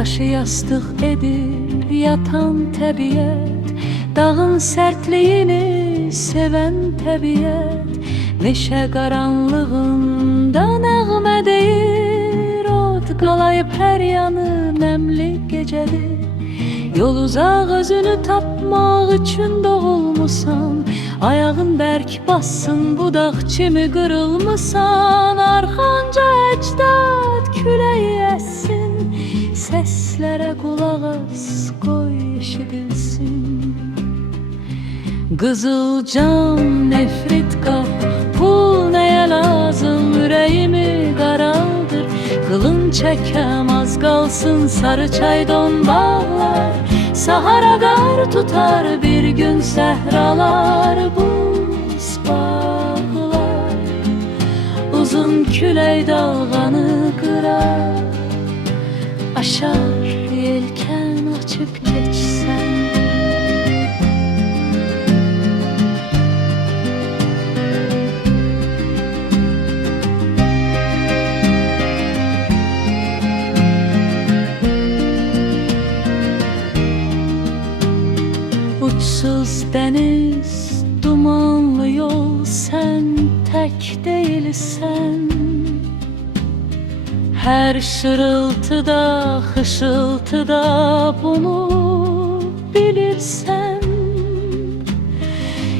Daşı yastıq edir yatan təbiət, dağın sərtliyini sevən təbiət, meşə qaranlığında nəğmə deyir, ot qalayıb hər yanı nəmli gecədir. Yol uzaq özünü tapmaq üçün doğulmusan, ayağın bərk bassın, budaq kimi qırılmısan. Arxanca əcdad küləyi əssin, səslərə qulaq as, qoy eşidilsin. Qızılcam, nefrit qap, pul nəyə lazım, ürəyimi qaraldır. Qılın çəkəm, az qalsın sarı çay don bağlar. Sahara qar tutar bir gün səhralar, buz bağlar. Uzun külək dalğanı qırar, aşar yelkən açıb keçsən. Uçsuz dəniz, dumanlı yol, sən tək deyilsən. Hər şırıltıda, xışıltıda bunu bilirsən.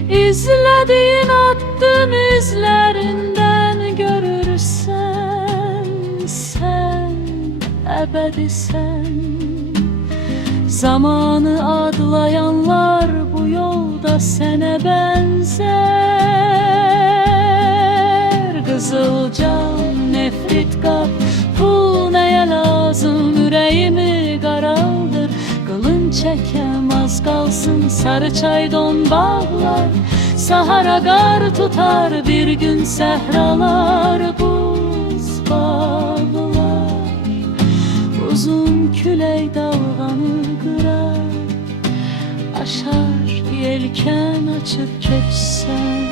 İzlədiyin addım izlərindən görürsən, sən əbədisən. Zamanı adlayanlar bu yolda sənə bənzər. Qızılcam, nefrit qap, pul nəyə lazım, ürəyimi qaraldır. Qılın çəkəm, az qalsın sarı çay don bağlar. Sahara qar tutar bir gün səhralar, buz bağlar. Uzun külək dalğanı qırar, aşar yelkən açıb keçsən.